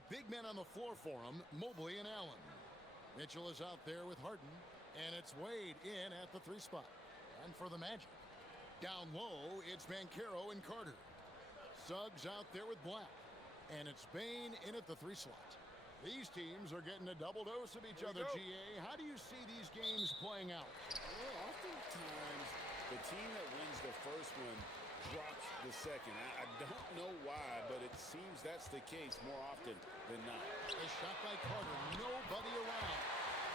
The big men on the floor for him, Mobley and Allen. Mitchell is out there with Harden, and it's Wade in at the 3 spot. And for the Magic, down low, it's Banchero and Carter. Suggs out there with Black, and it's Bane in at the 3 slot. These teams are getting a double dose of each other, GA. How do you see these games playing out? Well, oftentimes, the team that wins the first one drops the second. I don't know why, but it seems that's the case more often than not. A shot by Carter, nobody around.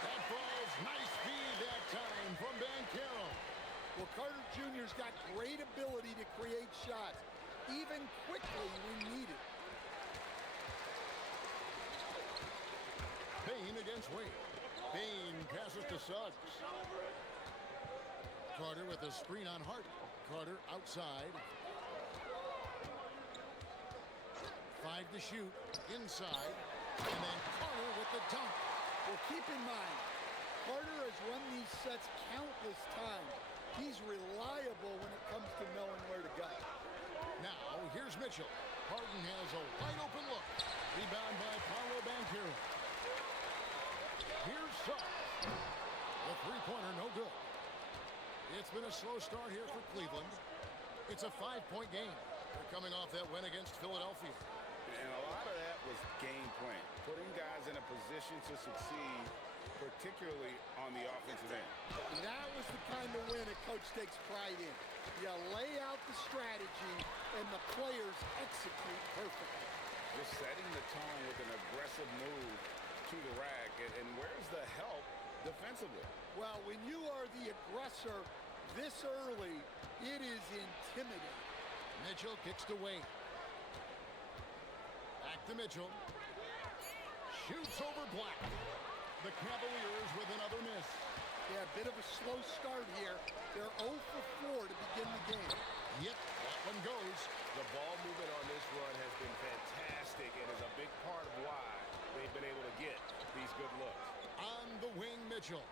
That ball's nice feed that time from Banchero. Well, Carter Jr.'s got great ability to create shots, even quickly when needed. Bane against Wade. Bane passes to Suggs. Carter with a screen on Harden. Carter outside. 5 to shoot. Inside. And then Carter with the dunk. Well, keep in mind, Carter has run these sets countless times. He's reliable when it comes to knowing where to go. Now, here's Mitchell. Harden has a wide open look. Rebound by Paolo Banchero. Here's Suggs. The three-pointer, no good. It's been a slow start here for Cleveland. It's a 5-point game. They're coming off that win against Philadelphia. And a lot of that was game plan, putting guys in a position to succeed, particularly on the offensive end. And that was the kind of win a coach takes pride in. You lay out the strategy, and the players execute perfectly. Just setting the tone with an aggressive move to the rack. And where's the help defensively? Well, when you are the aggressor this early, it is intimidating. Mitchell kicks to Wade. Back to Mitchell. Shoots over Black. The Cavaliers with another miss. Yeah, a bit of a slow start here. They're 0 for 4 to begin the game. Yep, that one goes. The ball movement on this run has been fantastic and is a big part of why they've been able to get these good looks. On the wing, Mitchell.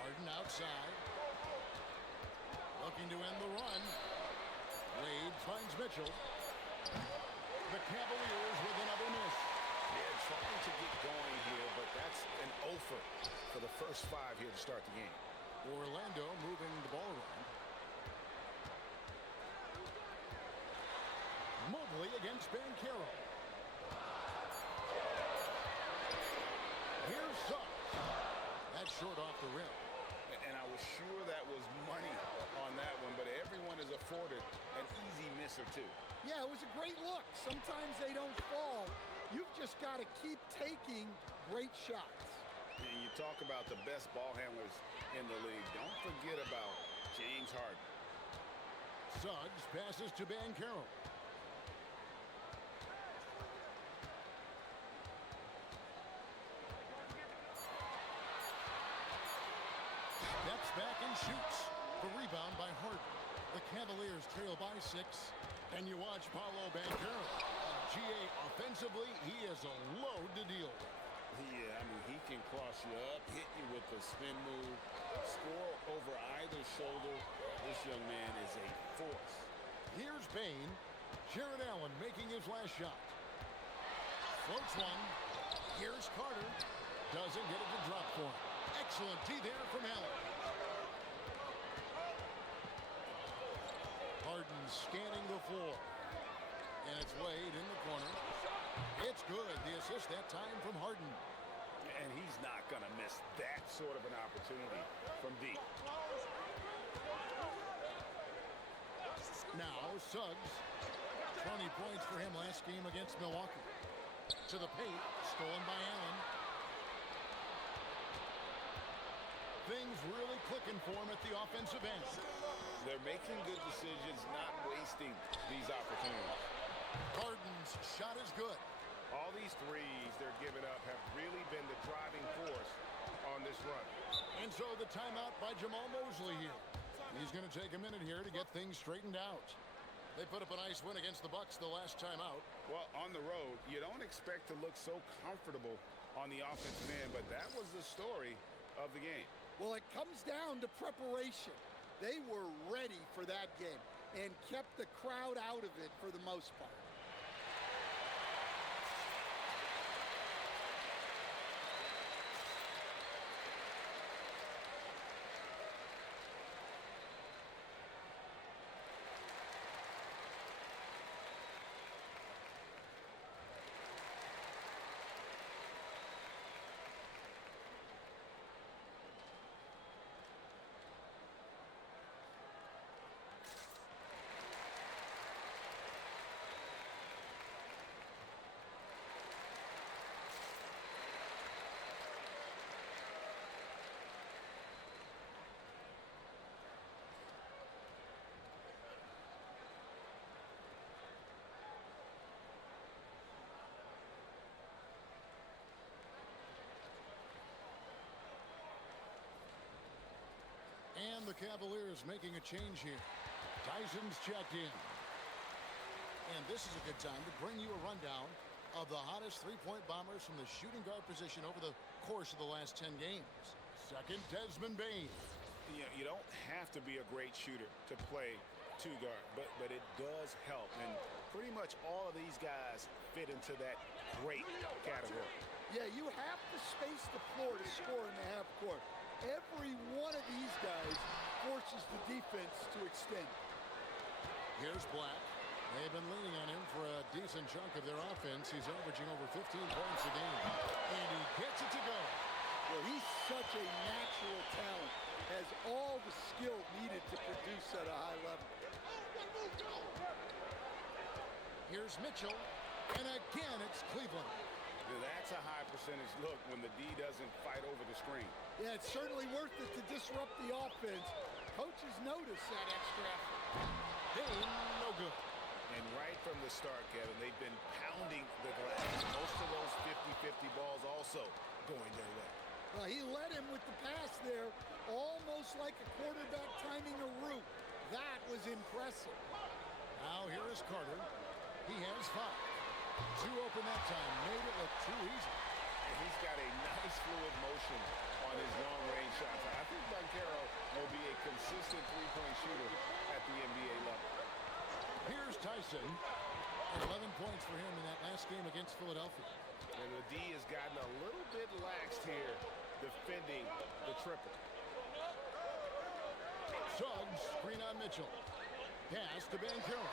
Harden outside. Looking to end the run. Wade finds Mitchell. The Cavaliers with another miss. Yeah, trying to get going here, but that's an offer for the first 5 here to start the game. Orlando moving the ball around. Mobley against Banchero. Here's Suggs. That's short off the rim. And I was sure that was money on that one, but everyone is afforded an easy miss or two. Yeah, it was a great look. Sometimes they don't fall. You've just got to keep taking great shots. And you talk about the best ball handlers in the league. Don't forget about James Harden. Suggs passes to Banchero. Steps back and shoots. The rebound by Harden. The Cavaliers trail by 6. And you watch Paolo Banchero. GA offensively, he is a load to deal with. Yeah, I mean, he can cross you up, hit you with the spin move, score over either shoulder. This young man is a force. Here's Bane. Jared Allen making his last shot. Floats one. Here's Carter. Doesn't get it to drop for him. Excellent D there from Allen. Harden scanning the floor. And it's Wade in the corner. It's good. The assist that time from Harden. And he's not going to miss that sort of an opportunity from deep. Now Suggs. 20 points for him last game against Milwaukee. To the paint. Stolen by Allen. Things really clicking for him at the offensive end. They're making good decisions, not wasting these opportunities. Harden's shot is good. All these threes they're giving up have really been the driving force on this run. And so the timeout by Jamal Mosley here. He's going to take a minute here to get things straightened out. They put up a nice win against the Bucks the last time out. Well, on the road, you don't expect to look so comfortable on the offensive end, but that was the story of the game. Well, it comes down to preparation. They were ready for that game. and kept the crowd out of it for the most part. And the Cavaliers making a change here. Tyson's checked in. And this is a good time to bring you a rundown of the hottest three-point bombers from the shooting guard position over the course of the last 10 games. Second, Desmond Bane. Yeah, you don't have to be a great shooter to play two guard, but it does help. And pretty much all of these guys fit into that great category. Yeah, you have to space the floor to score in the half court. Every one of these guys forces the defense to extend. Here's Black. They've been leaning on him for a decent chunk of their offense. He's averaging over 15 points a game. And he gets it to go. Well, he's such a natural talent. Has all the skill needed to produce at a high level. Here's Mitchell. And again, it's Cleveland. That's a high percentage look when the D doesn't fight over the screen. Yeah, it's certainly worth it to disrupt the offense. Coaches notice that extra effort. Bane, no good. And right from the start, Kevin, they've been pounding the glass. Most of those 50-50 balls also going their way. Well, he led him with the pass there, almost like a quarterback timing a route. That was impressive. Now here is Carter. He has 5. 2 open that time. Made it look too easy. And he's got a nice fluid motion on his long-range shots. I think Banchero will be a consistent three-point shooter at the NBA level. Here's Tyson. 11 points for him in that last game against Philadelphia. And the D has gotten a little bit laxed here defending the triple. Suggs, screen on Mitchell. Pass to Banchero.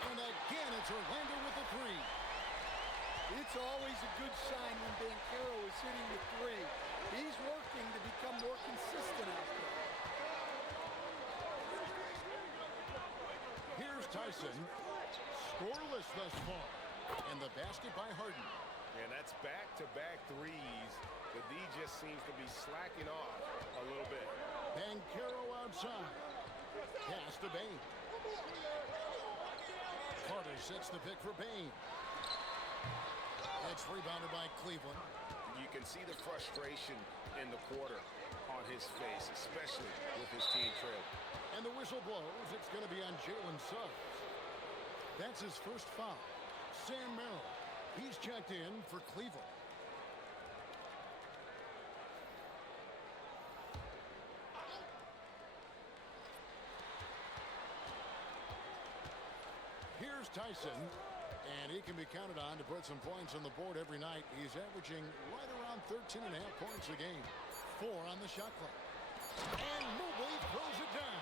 And again, it's Orlando with the 3. It's always a good sign when Banchero is hitting the 3. He's working to become more consistent out there. Here's Tyson. Scoreless thus far. And the basket by Harden. And that's back-to-back threes. The D just seems to be slacking off a little bit. Banchero outside. Pass to Bane. Carter sets the pick for Bane. It's rebounded by Cleveland. You can see the frustration in the quarter on his face, especially with his team trail. And the whistle blows. It's going to be on Jalen Suggs. That's his first foul. Sam Merrill. He's checked in for Cleveland. Here's Tyson, and he can be counted on to put some points on the board every night. He's averaging right around 13.5 points a game. 4 on the shot clock. And Mobley throws it down.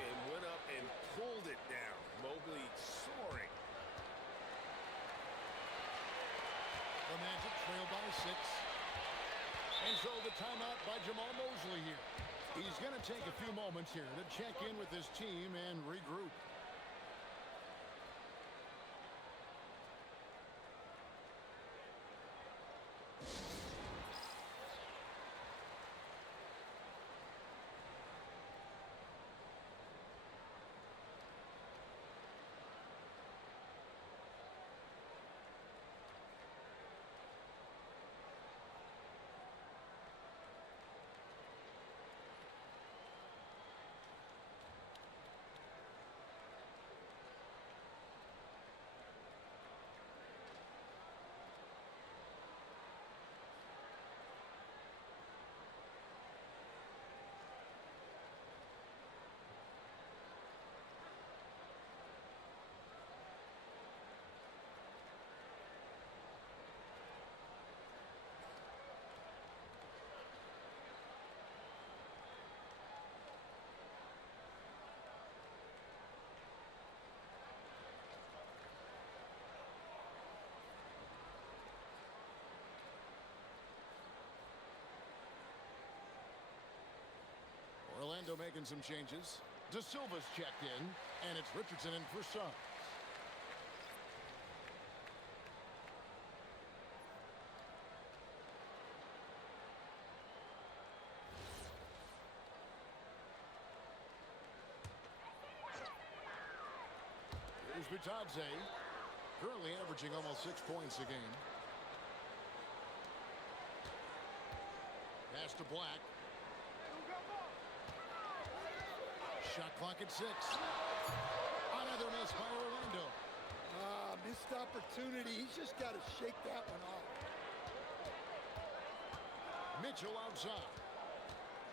And went up and pulled it down. Mobley soaring. The Magic trail by 6. And so the timeout by Jamal Mosley here. He's going to take a few moments here to check in with his team and regroup. So making some changes. De Silva's checked in, and it's Richardson in for subs. Here's Vitadze, currently averaging almost 6 points a game. Pass to Black. Shot clock at 6. Another miss by Orlando. Missed opportunity. He's just got to shake that one off. Mitchell outside.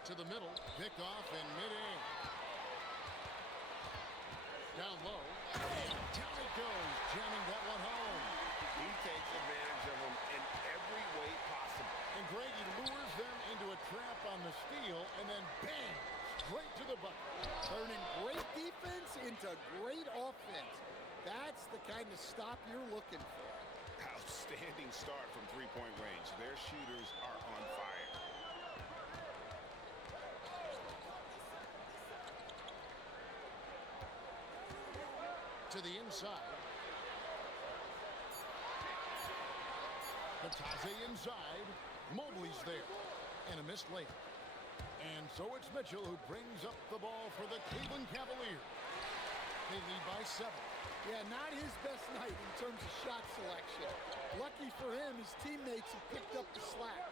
To the middle. Picked off in mid-air. Down low. And down it goes. Jamming that one home. He takes advantage of them in every way possible. And Greg, he lures them into a trap on the steal. And then bang! Straight to the bucket. Turning great defense into great offense. That's the kind of stop you're looking for. Outstanding start from three-point range. Their shooters are on fire. To the inside. Vitadze inside. Mobley's there. And a missed layup. And so it's Mitchell who brings up the ball for the Cleveland Cavaliers. They lead by 7. Yeah, not his best night in terms of shot selection. Lucky for him, his teammates have picked up the slack.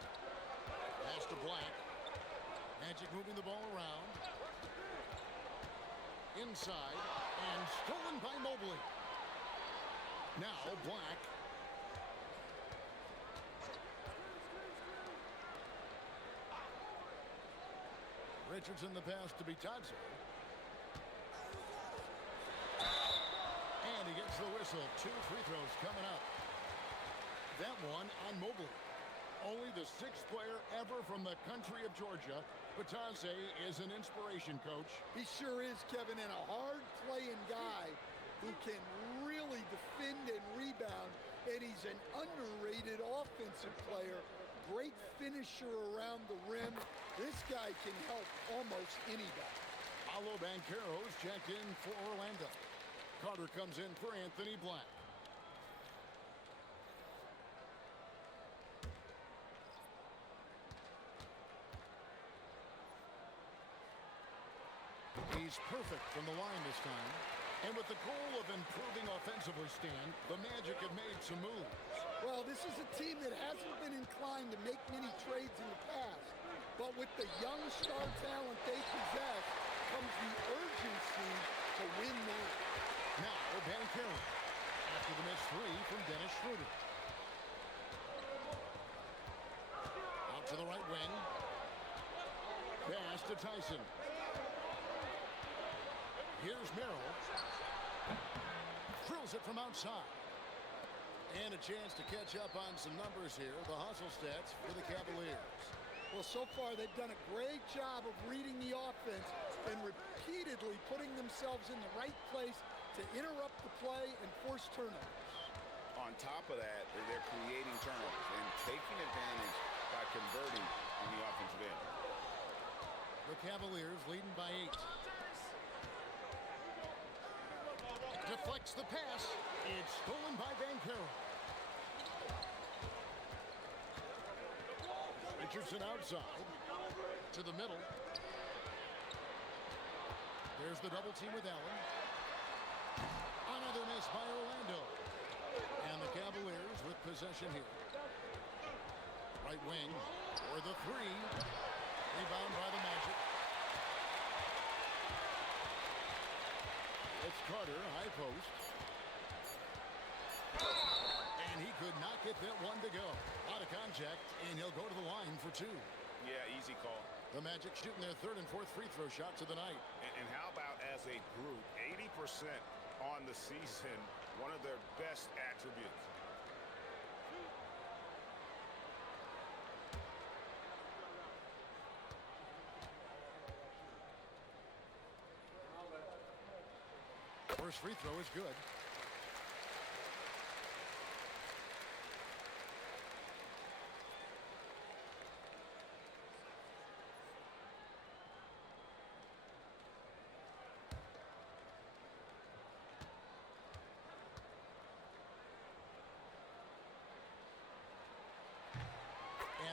Pass to Black. Magic moving the ball around. Inside. And stolen by Mobley. Now Black. Richardson the pass to Vitadze. And he gets the whistle. 2 free throws coming up. That one on Mobley. Only the 6th player ever from the country of Georgia. Vitadze is an inspiration, coach. He sure is, Kevin, and a hard-playing guy who can really defend and rebound. And he's an underrated offensive player. Great finisher around the rim. This guy can help almost anybody. Paolo Banchero's checked in for Orlando. Carter comes in for Anthony Black. He's perfect from the line this time. And with the goal of improving offensively, Stan, the Magic have made some moves. Well, this is a team that hasn't been inclined to make many trades in the past. But with the young star talent they possess comes the urgency to win now. Now, Banchero after the missed 3 from Dennis Schroeder. Out to the right wing. Pass to Tyson. Here's Merrill. Drills it from outside. And a chance to catch up on some numbers here. The hustle stats for the Cavaliers. Well, so far they've done a great job of reading the offense and repeatedly putting themselves in the right place to interrupt the play and force turnovers. On top of that, they're creating turnovers and taking advantage by converting on the offensive end. The Cavaliers leading by 8. Deflects the pass. It's stolen by Banchero. Richardson outside. To the middle. There's the double team with Allen. Another miss by Orlando. And the Cavaliers with possession here. Right wing for the 3. Rebound by the Magic. It's Carter, high post. And he could not get that one to go. Out of contact, and he'll go to the line for 2. Yeah, easy call. The Magic shooting their 3rd and 4th free throw shots of the night. And how about as a group, 80% on the season, one of their best attributes. First free throw is good.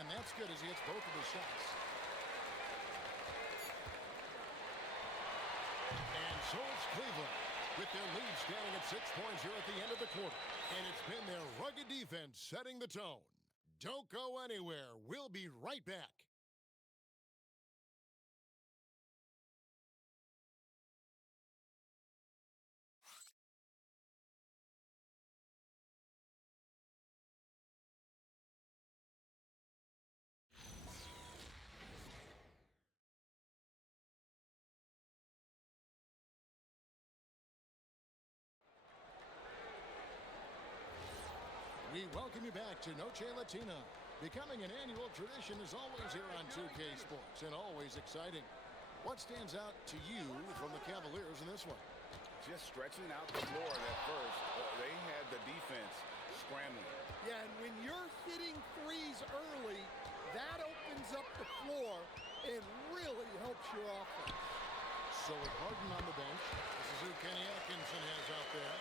And that's good as he hits both of his shots. And so it's Cleveland with their lead standing at 6 points here at the end of the quarter. And it's been their rugged defense setting the tone. Don't go anywhere. We'll be right back. We welcome you back to Noche Latina. Becoming an annual tradition is always here on 2K Sports and always exciting. What stands out to you from the Cavaliers in this one? Just stretching out the floor at first. They had the defense scrambling. Yeah, and when you're hitting threes early, that opens up the floor and really helps your offense. So with Harden on the bench, this is who Kenny Atkinson has out there.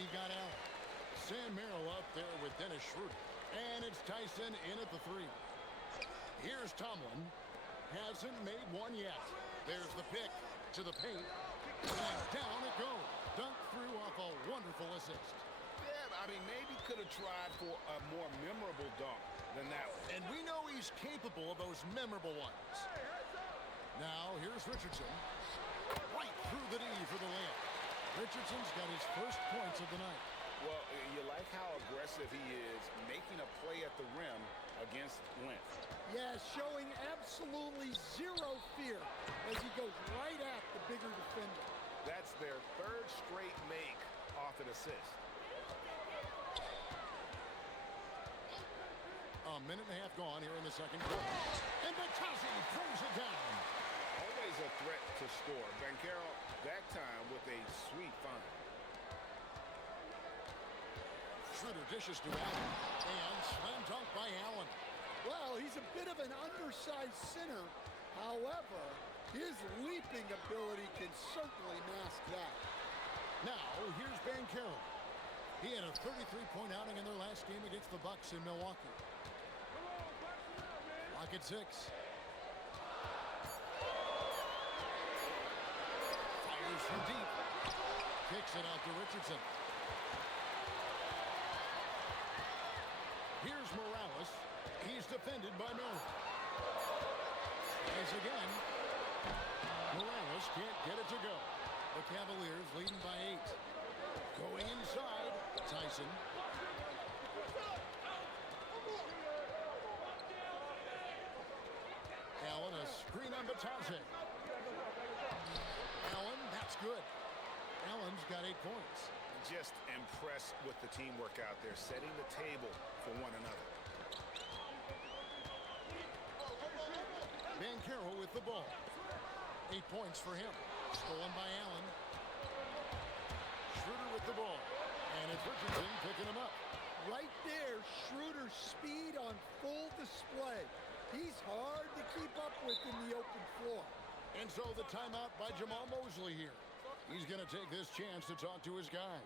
He got Allen. Sam Merrill up there with Dennis Schroeder. And it's Tyson in at the three. Here's Tomlin. Hasn't made one yet. There's the pick to the paint. And down it goes. Dunked through off a wonderful assist. Yeah, I mean, maybe could have tried for a more memorable dunk than that one. And we know he's capable of those memorable ones. Now, here's Richardson. Right through the knee for the layup. Richardson's got his first points of the night. Well, you like how aggressive he is making a play at the rim against length. Yeah, showing absolutely zero fear as he goes right at the bigger defender. That's their third straight make off an assist. A minute and a half gone here in the second quarter. And Batazzi throws it down. Always a threat to score. Banchero that time with a sweet find. Schroeder dishes to Allen. And slam dunk by Allen. Well, he's a bit of an undersized center. However, his leaping ability can certainly mask that. Now, here's Banchero. He had a 33-point outing in their last game against the Bucks in Milwaukee. Lock at 6. Fires from deep. Kicks it out to Richardson. Here's Morales. He's defended by Merrill. Tries again. Morales can't get it to go. The Cavaliers leading by 8. Going inside. Tyson. Allen, a screen on Batazzi. Allen, that's good. Allen's got 8 points. Just impressed with the teamwork out there, setting the table for one another. Banchero with the ball. 8 points for him. Stolen by Allen. Schroeder with the ball. And it's Richardson picking him up. Right there, Schroeder's speed on full display. He's hard to keep up with in the open floor. And so the timeout by Jamal Mosley here. He's going to take this chance to talk to his guys.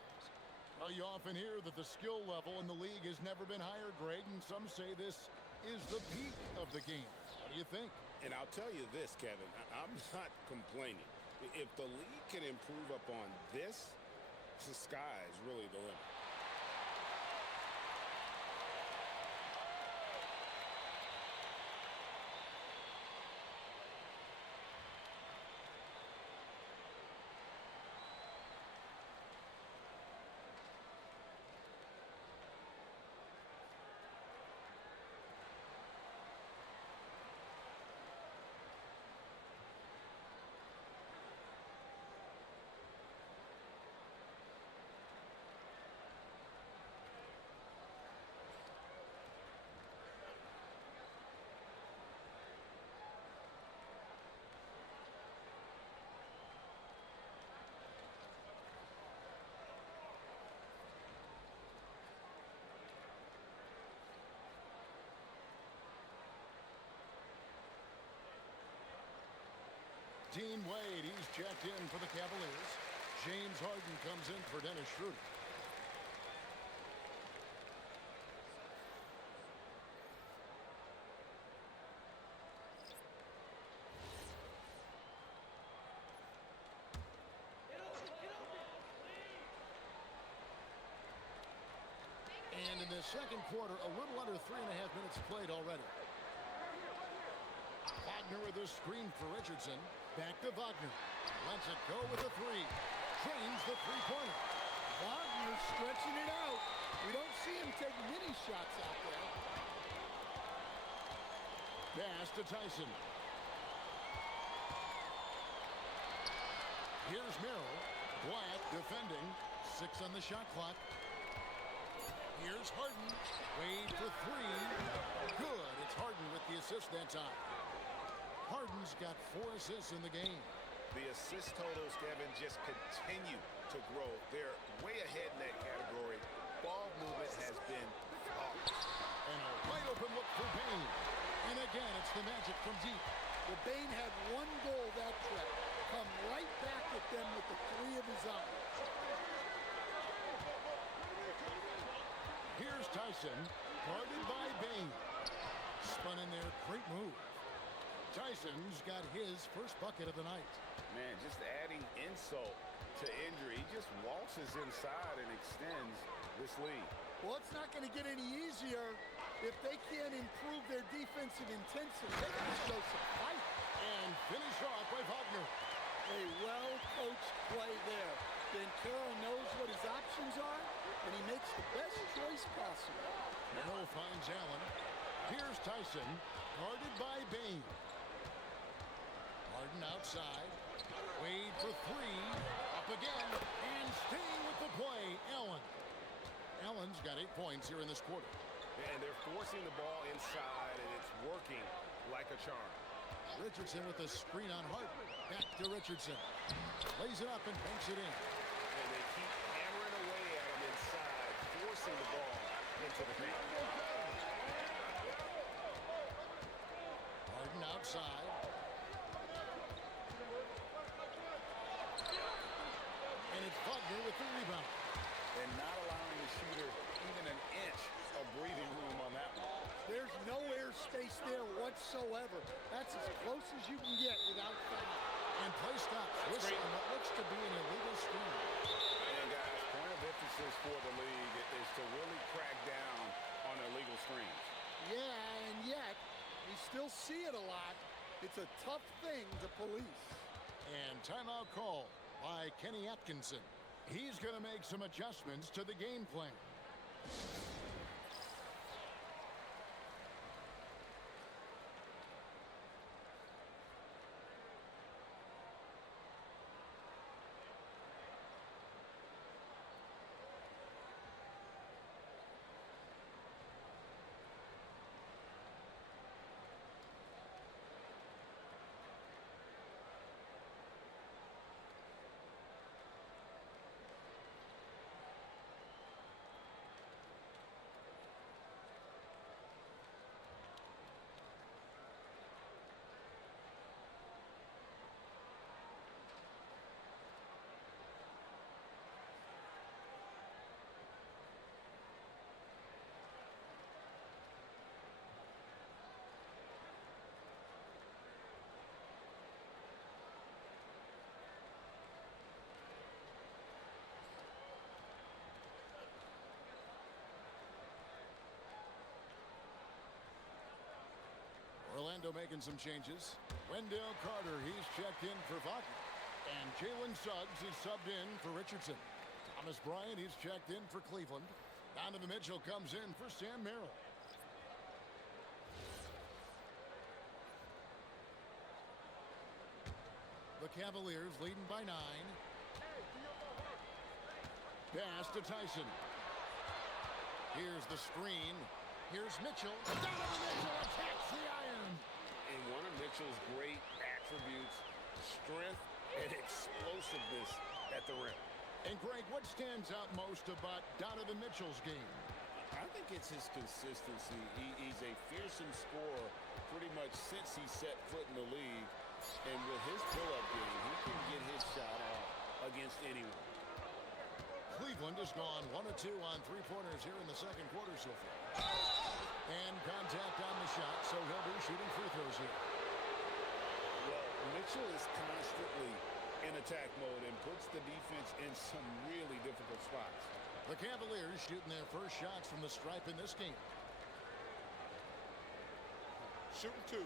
Well, you often hear that the skill level in the league has never been higher, Greg, and some say this is the peak of the game. What do you think? And I'll tell you this, Kevin, I'm not complaining. If the league can improve upon this, the sky is really the limit. Dean Wade, he's checked in for the Cavaliers. James Harden comes in for Dennis Schroeder. And in the second quarter, a little under 3.5 minutes played already. Wagner with a screen for Richardson. Back to Wagner. Lets it go with a three. Trains the three-pointer. Wagner stretching it out. We don't see him take many shots out there. Pass to Tyson. Here's Merrill. Black defending. 6 on the shot clock. Here's Harden. Wade for three. Good. It's Harden with the assist that time. Harden's got 4 assists in the game. The assist totals, Kevin, just continue to grow. They're way ahead in that category. Ball movement has been flawless. And a wide open look for Bane. And again, it's the Magic from deep. Well, Bane had one goal that trip. Come right back at them with the 3 of his own. Here's Tyson, guarded by Bane. Spun in there, great move. Tyson's got his first bucket of the night. Man, just adding insult to injury. He just waltzes inside and extends this lead. Well, it's not going to get any easier if they can't improve their defensive intensity. They got to show some fight. And finish off by Wagner. A well-coached play there. Banchero knows what his options are, and he makes the best choice possible. Merrill finds Allen. Here's Tyson, guarded by Bane. Harden outside. Wade for three. Up again. And staying with the play, Allen. Allen's got 8 points here in this quarter. And they're forcing the ball inside, and it's working like a charm. Richardson with a screen on Harden. Back to Richardson. Lays it up and banks it in. And they keep hammering away at him inside, forcing the ball into the paint. Harden outside. And it's Wagner with the rebound. And not allowing the shooter even an inch of breathing room on that one. There's no airspace there whatsoever. That's as close as you can get without foul. And play stops. Whistle on what looks to be an illegal screen. And guys, point of emphasis for the league is to really crack down on illegal screens. Yeah, and yet, we still see it a lot. It's a tough thing to police. And timeout call by Kenny Atkinson. He's going to make some adjustments to the game plan. Orlando making some changes. Wendell Carter, he's checked in for Wagner. And Jalen Suggs is subbed in for Richardson. Thomas Bryant, he's checked in for Cleveland. Donovan Mitchell comes in for Sam Merrill. The Cavaliers leading by 9. Pass to Tyson. Here's the screen. Here's Mitchell. Donovan Mitchell attacks the iron. And one of Mitchell's great attributes, strength and explosiveness at the rim. And Greg, what stands out most about Donovan Mitchell's game? I think it's his consistency. He's a fearsome scorer pretty much since he set foot in the league. And with his pull-up game, he can get his shot off against anyone. Cleveland has gone 1 of 2 on three-pointers here in the second quarter so far. And contact on the shot, so he'll be shooting free throws here. Well, Mitchell is constantly in attack mode and puts the defense in some really difficult spots. The Cavaliers shooting their first shots from the stripe in this game. Shooting two.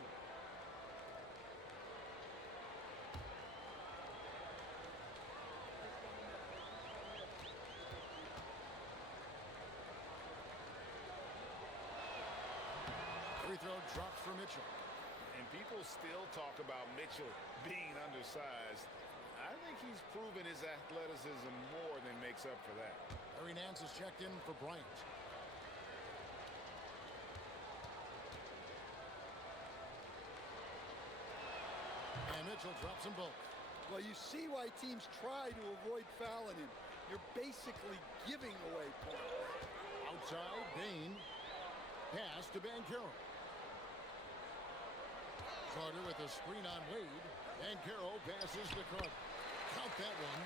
Free throw drops for Mitchell. And people still talk about Mitchell being undersized. I think he's proven his athleticism more than makes up for that. Larry Nance is checked in for Bryant. And Mitchell drops them both. Well, you see why teams try to avoid fouling him. You're basically giving away points. Outside, Bain. Pass to Banchero. Carter with a screen on Wade. Banchero passes to Carter. Count that one.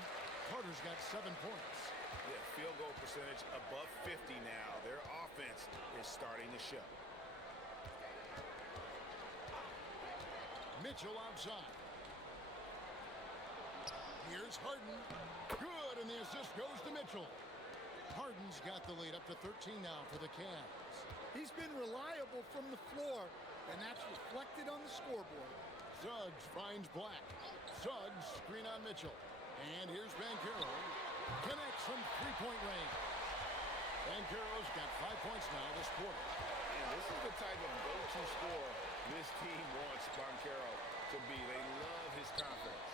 Carter's got 7 points. Yeah, field goal percentage above 50 now. Their offense is starting to show. Mitchell outside. Here's Harden. Good, and the assist goes to Mitchell. Harden's got the lead up to 13 now for the Cavs. He's been reliable from the floor, and that's reflected on the scoreboard. Suggs finds Black. Suggs screen on Mitchell. And here's Banchero. Connects from three-point range. Banchero's got 5 points now this quarter. And this is the type of go-to scorer this team wants Banchero to be. They love his confidence.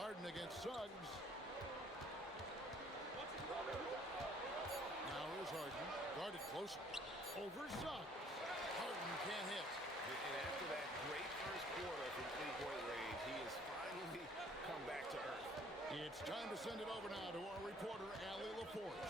Harden against Suggs. Now here's Harden. Guarded closer. Over Suggs. Harden can't hit. And after that great first quarter from three-point range, he has finally come back to earth. It's time to send it over now to our reporter, Allie LaForce.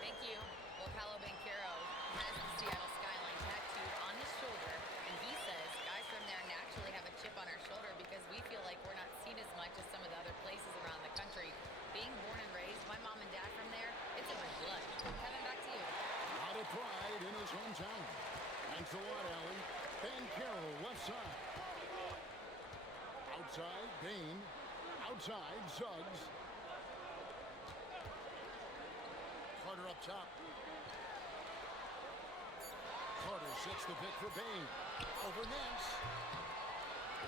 Thank you. Well, Paolo Banchero has the Seattle skyline tattooed on his shoulder, and he says guys from there naturally have a chip on our shoulder because we feel like we're not seen as much as some of the other places around the country. Being born and raised, my mom and dad from there, it's in my blood. Kevin, back to you. A lot of pride in his hometown. Thanks a lot, Allie. Banchero left side. Outside, Bain. Outside, Suggs. Carter up top. Carter sets the pick for Bain. Over Nance.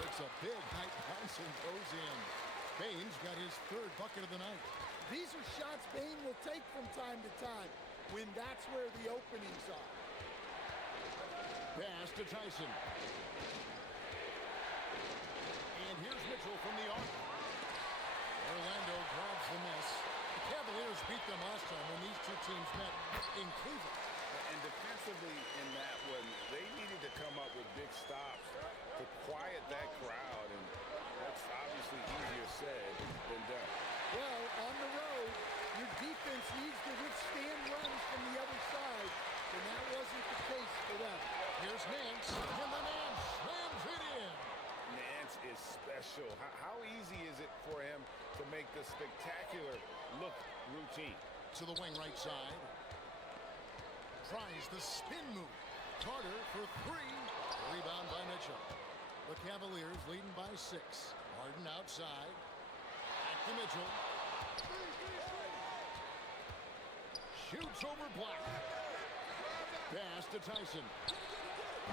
It's a big height bounce and goes in. Bain's got his 3rd bucket of the night. These are shots Bain will take from time to time when that's where the openings are. Pass to Tyson. And here's Mitchell from the arc. Orlando grabs the miss. The Cavaliers beat them last time when these two teams met in Cleveland. And defensively in that one, they needed to come up with big stops to quiet that crowd. And that's obviously easier said than done. Well, on the road, your defense needs to withstand runs from the other side, and that wasn't the case for them. Here's Nance, and the Nance slams it in. Nance is special. How easy is it for him to make the spectacular look routine? To the wing right side. Tries the spin move. Carter for 3. Rebound by Mitchell. The Cavaliers leading by 6. Harden outside. Back to Mitchell. Shoots over Black. Pass to Tyson.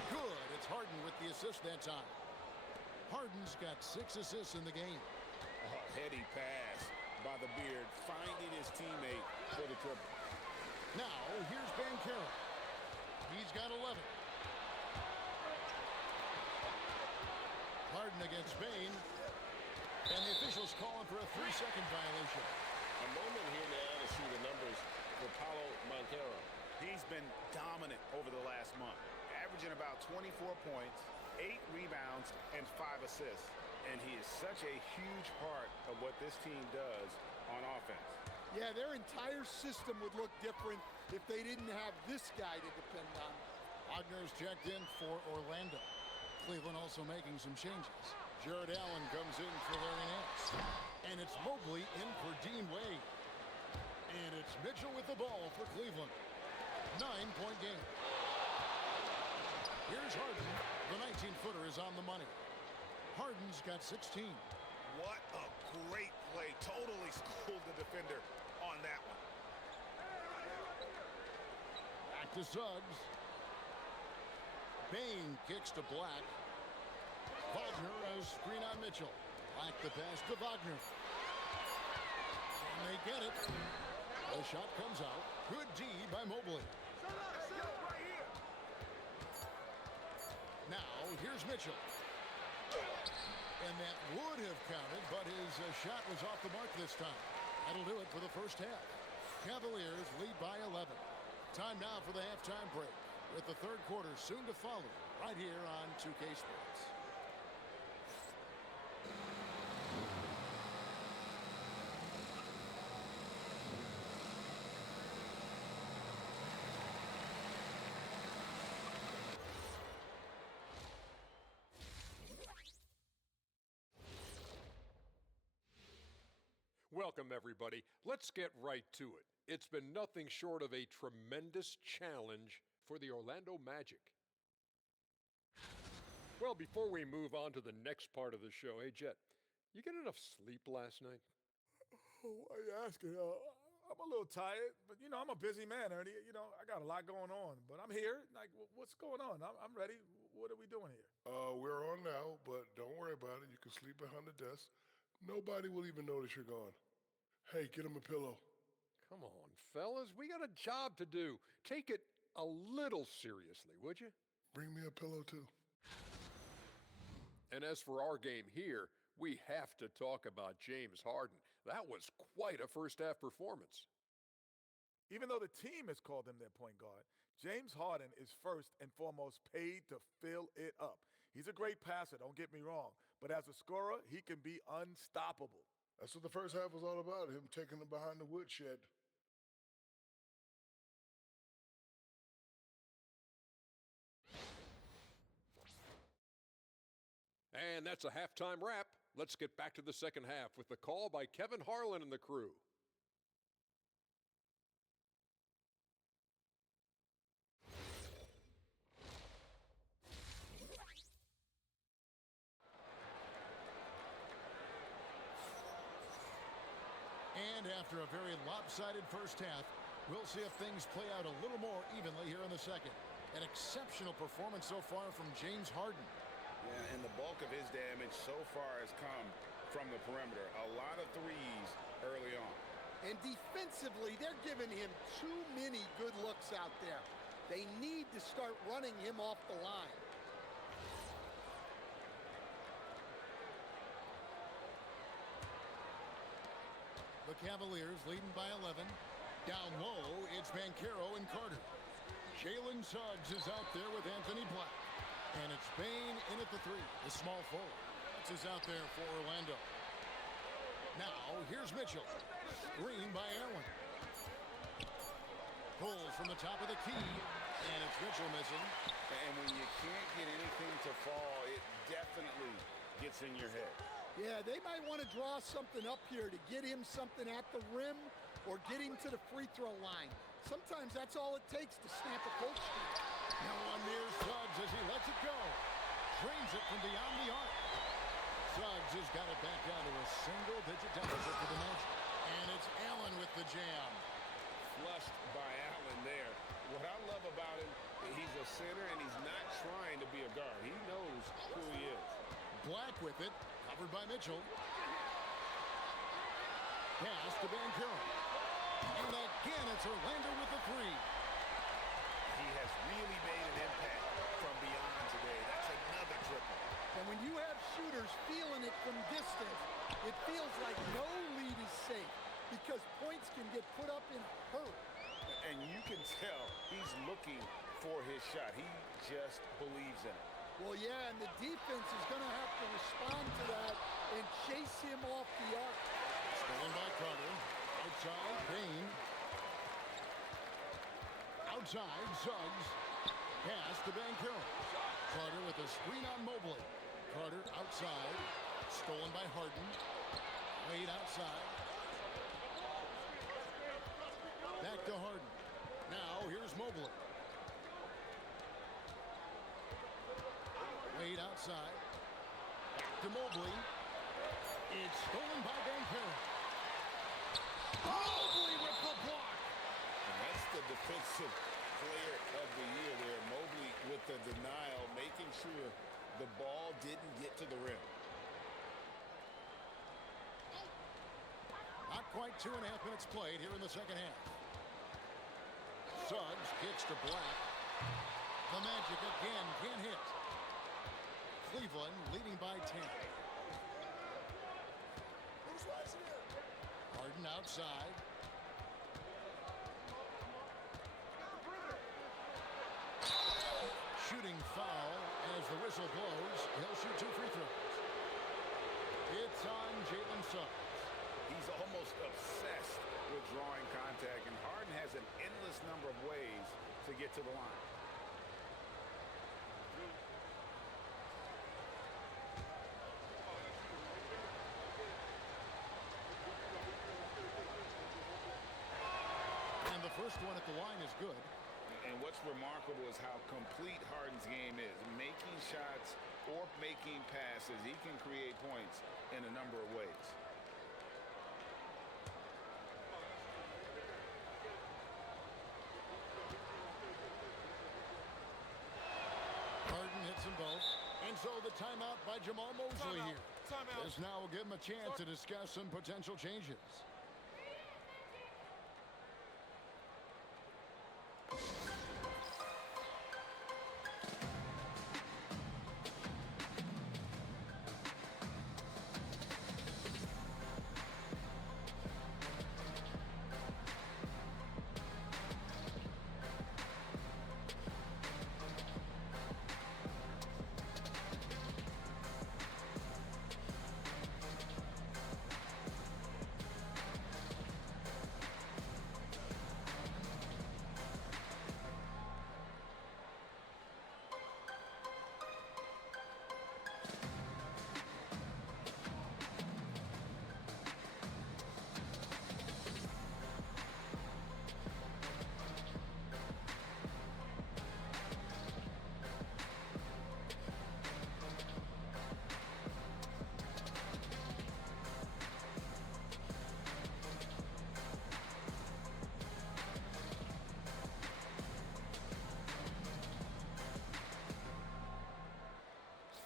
Good. It's Harden with the assist that time. Harden's got 6 assists in the game. Heady pass by the Beard, finding his teammate for the triple. Now, here's Banchero. He's got 11. Harden against Bain. And the officials calling for a 3-second violation. A moment here now to see the numbers for Paolo Banchero. He's been dominant over the last month, averaging about 24 points, 8 rebounds, and 5 assists. And he is such a huge part of what this team does on offense. Yeah, their entire system would look different if they didn't have this guy to depend on. Wagner's checked in for Orlando. Cleveland also making some changes. Jared Allen comes in for Larry Nance. And it's Mobley in for Dean Wade. And it's Mitchell with the ball for Cleveland. 9-point game. Here's Harden. The 19-footer is on the money. Harden's got 16. What a great play. Totally defender on that one. Back to Suggs. Bain kicks to Black. Wagner has screen on Mitchell. Black the pass to Wagner. And they get it. The shot comes out. Good D by Mobley. Now, here's Mitchell. And that would have counted, but his shot was off the mark this time. That'll do it for the first half. Cavaliers lead by 11. Time now for the halftime break, with the third quarter soon to follow, right here on 2K Sports. Welcome, everybody. Let's get right to it. It's been nothing short of a tremendous challenge for the Orlando Magic. Well, before we move on to the next part of the show, hey, Jet, you get enough sleep last night? Oh, why are you asking? I'm a little tired, but, I'm a busy man, Ernie. I got a lot going on, but I'm here. Like, what's going on? I'm ready. What are we doing here? We're on now, but don't worry about it. You can sleep behind the desk. Nobody will even notice you're gone. Hey, get him a pillow. Come on, fellas. We got a job to do. Take it a little seriously, would you? Bring me a pillow, too. And as for our game here, we have to talk about James Harden. That was quite a first-half performance. Even though the team has called him their point guard, James Harden is first and foremost paid to fill it up. He's a great passer, don't get me wrong, but as a scorer, he can be unstoppable. That's what the first half was all about, him taking them behind the woodshed. And that's a halftime wrap. Let's get back to the second half with the call by Kevin Harlan and the crew. And after a very lopsided first half, we'll see if things play out a little more evenly here in the second. An exceptional performance so far from James Harden. Yeah, and the bulk of his damage so far has come from the perimeter. A lot of threes early on. And defensively, they're giving him too many good looks out there. They need to start running him off the line. The Cavaliers leading by 11. Down low, it's Banchero and Carter. Jalen Suggs is out there with Anthony Black. And it's Bain in at the three, the small forward. This is out there for Orlando. Now, here's Mitchell. Screen by Allen. Pulls from the top of the key. And it's Mitchell missing. And when you can't get anything to fall, it definitely gets in your head. Yeah, they might want to draw something up here to get him something at the rim or get him to the free throw line. Sometimes that's all it takes to snap a coach streak. No one near Suggs as he lets it go. Drains it from beyond the arc. Suggs has got it back down to a single-digit deficit for the Magic. And it's Allen with the jam. Flushed by Allen there. What I love about him, he's a center and he's not trying to be a guard. He knows who he is. Black with it, covered by Mitchell. Pass to Banchero. And again, it's Orlando with the three. He has really made an impact from beyond today. That's another triple. And when you have shooters feeling it from distance, it feels like no lead is safe because points can get put up in a hurry. And you can tell he's looking for his shot. He just believes in it. Well, yeah, and the defense is going to have to respond to that and chase him off the arc. Stolen by Carter. Outside, Bain. Outside, Suggs. Pass to Banchero. Carter with a screen on Mobley. Carter outside. Stolen by Harden. Wade outside. Back to Harden. Now, here's Mobley. Wade outside. Back to Mobley. It's stolen by Banchero. Mobley with the block. And that's the defensive player of the year there. Mobley with the denial, making sure the ball didn't get to the rim. Not quite 2.5 minutes played here in the second half. Suggs kicks to Black. The Magic again can't hit. Cleveland leading by 10. Harden outside. Shooting foul as the whistle blows. He'll shoot 2 free throws. It's on Jalen Suggs. He's almost obsessed with drawing contact, and Harden has an endless number of ways to get to the line. And the first one at the line is good. And what's remarkable is how complete Harden's game is. Making shots or making passes, he can create points in a number of ways. Harden hits them both. And so the timeout by Jamal Mosley here. This now will give him a chance to discuss some potential changes.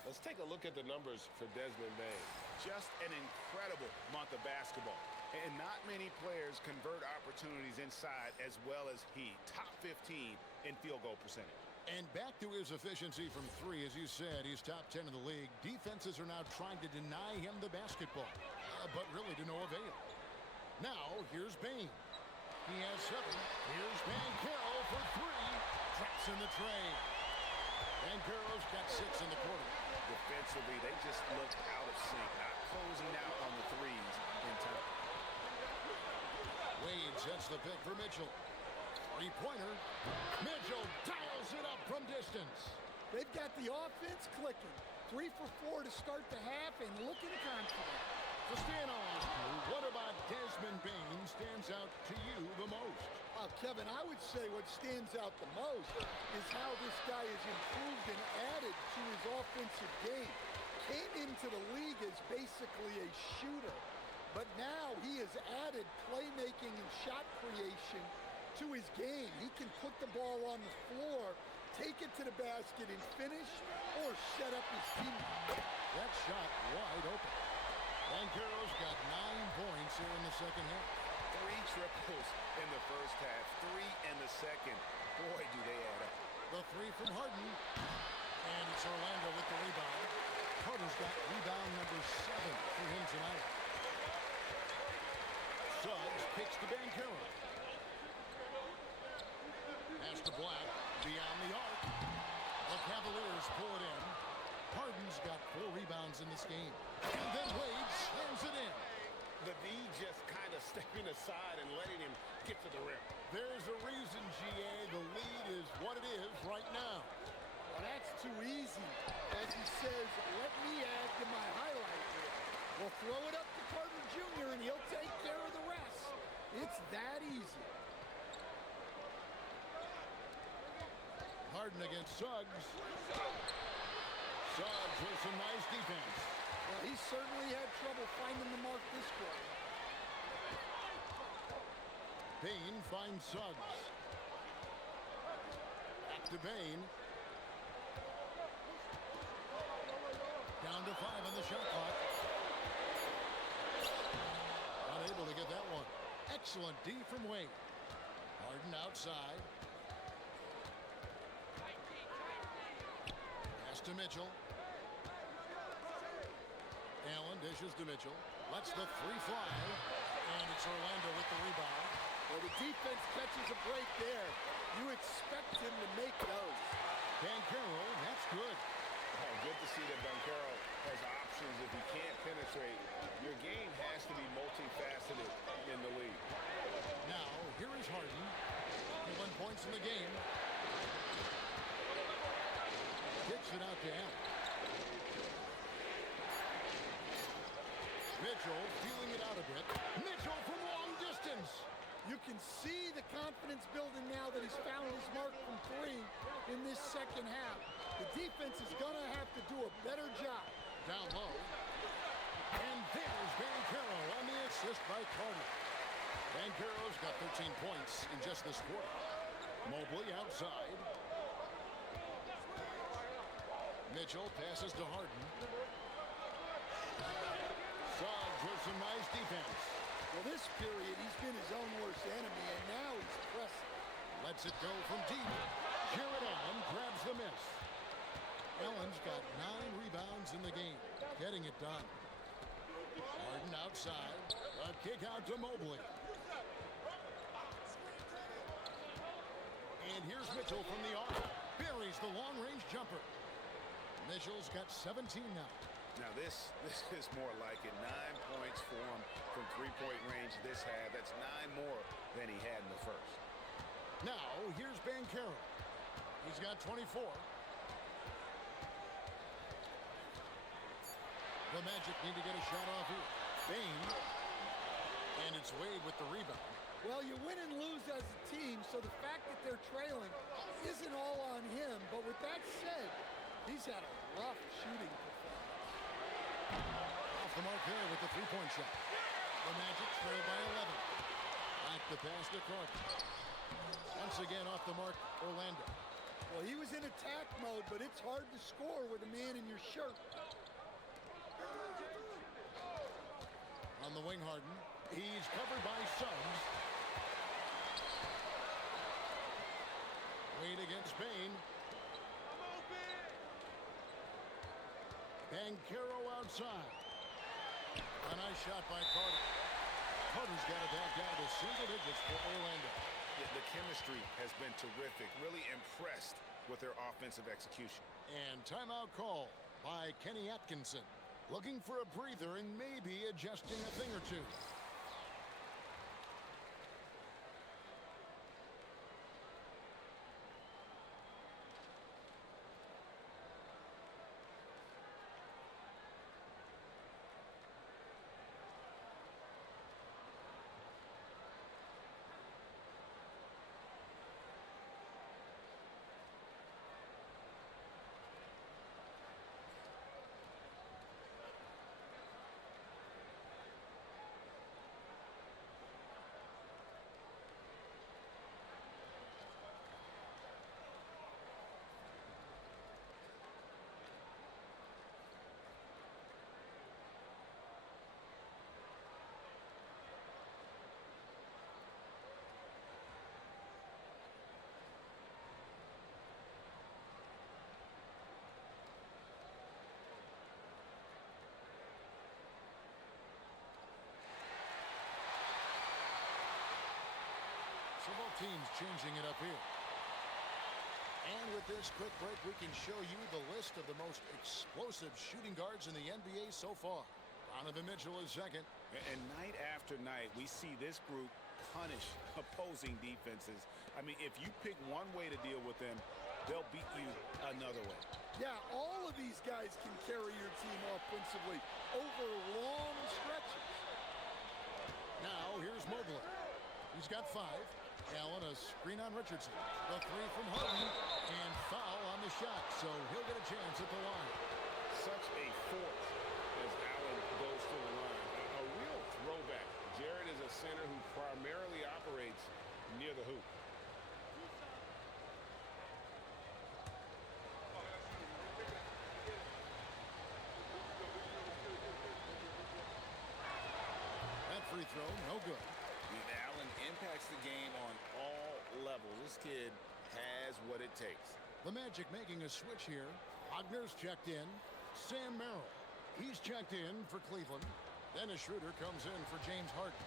Let's take a look at the numbers for Desmond Bain. Just an incredible month of basketball. And not many players convert opportunities inside as well as he. Top 15 in field goal percentage. And back to his efficiency from 3, as you said, he's top 10 in the league. Defenses are now trying to deny him the basketball, but really to no avail. Now, here's Bain. He has 7. Here's Banchero for 3. Traps in the tray. Banchero's got 6 in the quarter. Defensively, they just looked out of sync, not closing out on the threes in time. Wade sets the pick for Mitchell. 3-pointer. Mitchell dials it up from distance. They've got the offense clicking. 3 for 4 to start the half and looking confident. Castanos, what about Desmond Bain stands out to you the most? Kevin, I would say what stands out the most is how this guy has improved and added to his offensive game. Came into the league as basically a shooter, but now he has added playmaking and shot creation to his game. He can put the ball on the floor, take it to the basket and finish, or set up his teammate. That shot wide open. Banchero's got 9 points here in the second half. 3 triples in the first half, 3 in the second. Boy, do they add up. The 3 from Harden. And it's Orlando with the rebound. Harden's got rebound number 7 for him tonight. Suggs kicks to Banchero. Pass to Black. Beyond the arc. The Cavaliers pull it in. Harden's got 4 rebounds in this game. And then Wade slams it in. The D just kind of stepping aside and letting him get to the rim. There's a reason, GA, the lead is what it is right now. Well, that's too easy. As he says, let me add to my highlight reel. We'll throw it up to Carter Jr. and he'll take care of the rest. It's that easy. Harden against Suggs. Suggs with some nice defense. Well, he certainly had trouble finding the mark this quarter. Bain finds Suggs. Back to Bain. Down to 5 on the shot clock. Unable to get that one. Excellent D from Wade. Harden outside. Pass to Mitchell. Allen dishes to Mitchell. Lets the three fly. And it's Orlando with the rebound. Well, the defense catches a break there. You expect him to make those. Banchero, that's good. Oh, good to see that Banchero has options if he can't penetrate. Your game has to be multifaceted in the league. Now, here is Harden. 11 points in the game. Kicks it out to Allen. Mitchell feeling it out a bit. Mitchell from long distance. You can see the confidence building now that he's found his mark from 3 in this second half. The defense is going to have to do a better job. Down low. And there's Banchero on the assist by Carter. Banchero's got 13 points in just this quarter. Mobley outside. Mitchell passes to Harden. Suggs with some nice defense. Well, this period, he's been his own worst enemy, and now he's pressing. Lets it go from deep. Jared Allen grabs the miss. Allen's got 9 rebounds in the game, getting it done. Harden outside. A kick out to Mobley. And here's Mitchell from the arc. Buries the long-range jumper. Mitchell's got 17 now. Now this is more like it. 9 points for him from three-point range this half. That's 9 more than he had in the first. Now, here's Banchero. He's got 24. The Magic need to get a shot off here. Bain. And it's Wade with the rebound. Well, you win and lose as a team, so the fact that they're trailing isn't all on him. But with that said, he's had a rough shooting performance. Off the mark there with the three-point shot. The Magic trail by 11. Back to pass to Carter. Once again off the mark, Orlando. Well, he was in attack mode, but it's hard to score with a man in your shirt. On the wing, Harden. He's covered by Suggs. Wade against Bain. Banchero outside. A nice shot by Carter. Carter's got it back down to single digits for Orlando. The chemistry has been terrific. Really impressed with their offensive execution. And timeout call by Kenny Atkinson. Looking for a breather and maybe adjusting a thing or two. Both teams changing it up here. And with this quick break, we can show you the list of the most explosive shooting guards in the NBA so far. Donovan Mitchell is second. And night after night, we see this group punish opposing defenses. I mean, if you pick one way to deal with them, they'll beat you another way. Yeah, all of these guys can carry your team offensively over long stretches. Now, here's Mobley. He's got 5. Allen, a screen on Richardson. The three from Harden, and foul on the shot, so he'll get a chance at the line. Such a force as Allen goes to the line. A real throwback. Jared is a center who primarily operates the hoop. That free throw, no good. Allen impacts the game on all levels. This kid has what it takes. The Magic making a switch here. Wagner's checked in. Sam Merrill, he's checked in for Cleveland. Dennis Schroeder comes in for James Harden.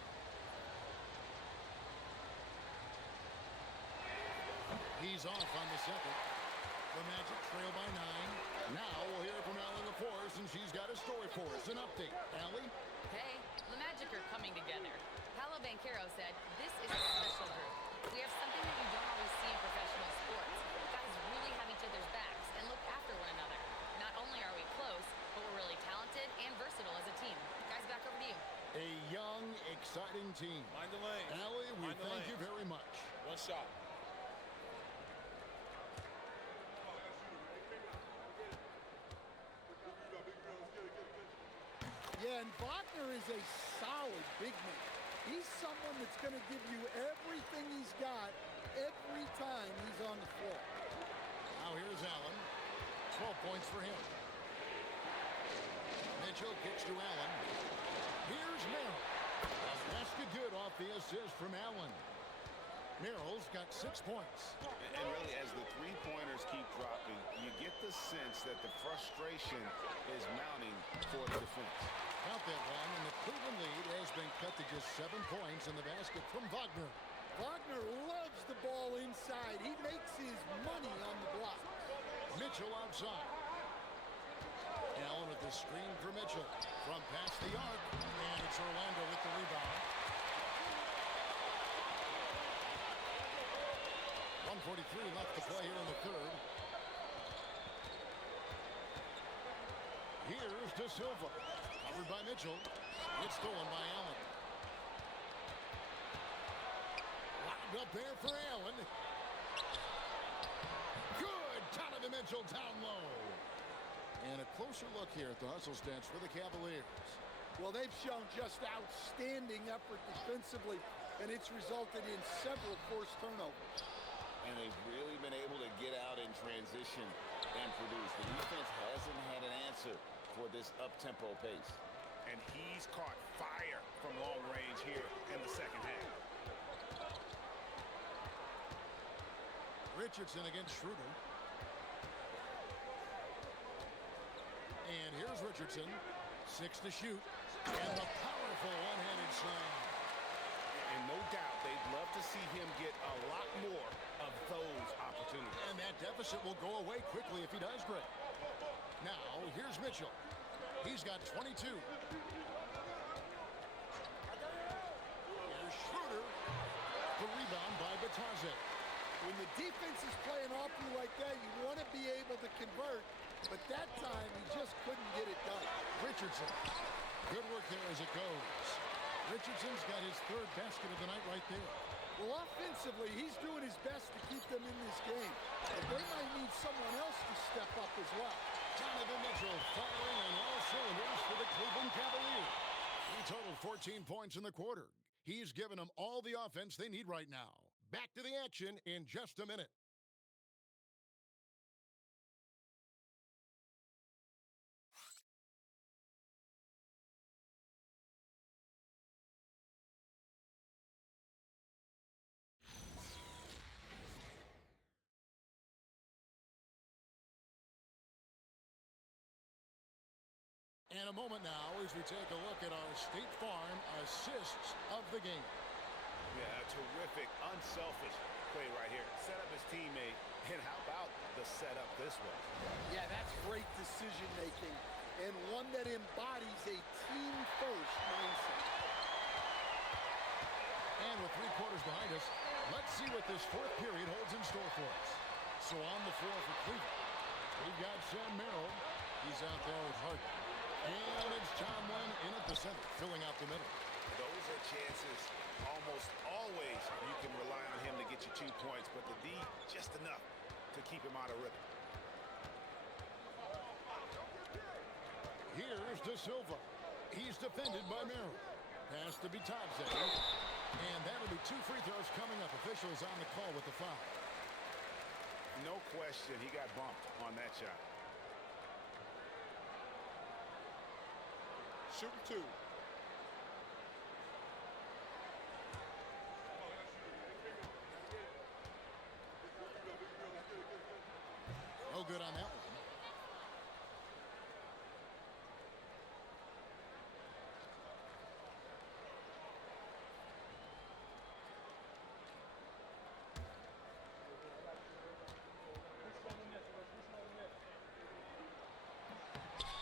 He's off on the second. The Magic trail by 9. Now we'll hear from Allie LaForce, and she's got a story for us. An update. Allie? Hey, the Magic are coming together. Paolo Banchero said, this is a special group. We have something that you don't always see in professional sports. Guys really have each other's backs and look after one another. Not only are we close, but we're really talented and versatile as a team. Guys, back over to you. A young, exciting team. Mind the lane. Allie, we thank you very much. One shot. Yeah, and Wagner is a solid big man. He's someone that's going to give you everything he's got every time he's on the floor. Now here's Allen. 12 points for him. Mitchell kicks to Allen. Here's Merrill. A basket good off the assist from Allen. Merrill's got 6 points. And really, as the three-pointers keep dropping, you get the sense that the frustration is mounting for the defense. Count that one, and the Cleveland lead has been cut to just 7 points in the basket from Wagner. Wagner loves the ball inside. He makes his money on the block. Mitchell outside. Allen with the screen for Mitchell. From past the arc, and it's Orlando with the rebound. 1:43 left to play here in the third. Here's De Silva. Covered by Mitchell. It's stolen by Allen. Lobbed up there for Allen. Good. Donovan Mitchell down low. And a closer look here at the hustle stats for the Cavaliers. Well, they've shown just outstanding effort defensively, and it's resulted in several forced turnovers. And they've really been able to get out in transition and produce. The defense hasn't had an answer for this up-tempo pace. And he's caught fire from long range here in the second half. Richardson against Schroeder. And here's Richardson. 6 to shoot. And the powerful one-handed slam. And no doubt they'd love to see him get a lot more of those opportunities. And that deficit will go away quickly if he does, Greg. Now, here's Mitchell. He's got 22. Here's Schroeder. The rebound by Batazzi. When the defense is playing off you like that, you want to be able to convert, but that time he just couldn't get it done. Richardson. Good work there as it goes. Richardson's got his third basket of the night right there. Well, offensively, he's doing his best to keep them in this game, but they might need someone else to step up as well. Donovan Mitchell firing on all cylinders for the Cleveland Cavaliers. He totaled 14 points in the quarter. He's given them all the offense they need right now. Back to the action in just a minute. And a moment now as we take a look at our State Farm assists of the game. Yeah, a terrific, unselfish play right here. Set up his teammate, and how about the setup this way? Yeah, that's great decision-making, and one that embodies a team-first mindset. And with 3 quarters behind us, let's see what this fourth period holds in store for us. So on the floor for Cleveland, we've got Sam Merrill. He's out there with Harden. And it's Tomlin in at the center, filling out the middle. Those are chances almost always you can rely on him to get you 2 points, but the D, just enough to keep him out of rhythm. Here's De Silva. He's defended by Merrill. Pass to Batazzi. And that'll be 2 free throws coming up. Officials on the call with the foul. No question, he got bumped on that shot. Shooting 2. No good on that one.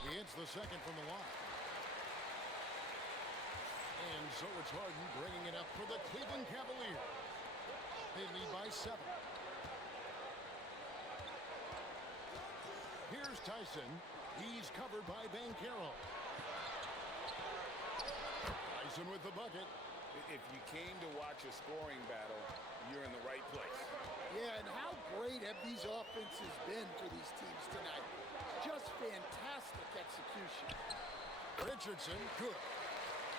He hits the second from the line. And so it's Harden bringing it up for the Cleveland Cavaliers. They lead by 7. Here's Tyson. He's covered by Banchero. Tyson with the bucket. If you came to watch a scoring battle, you're in the right place. Yeah, and how great have these offenses been for these teams tonight? Just fantastic execution. Richardson, good.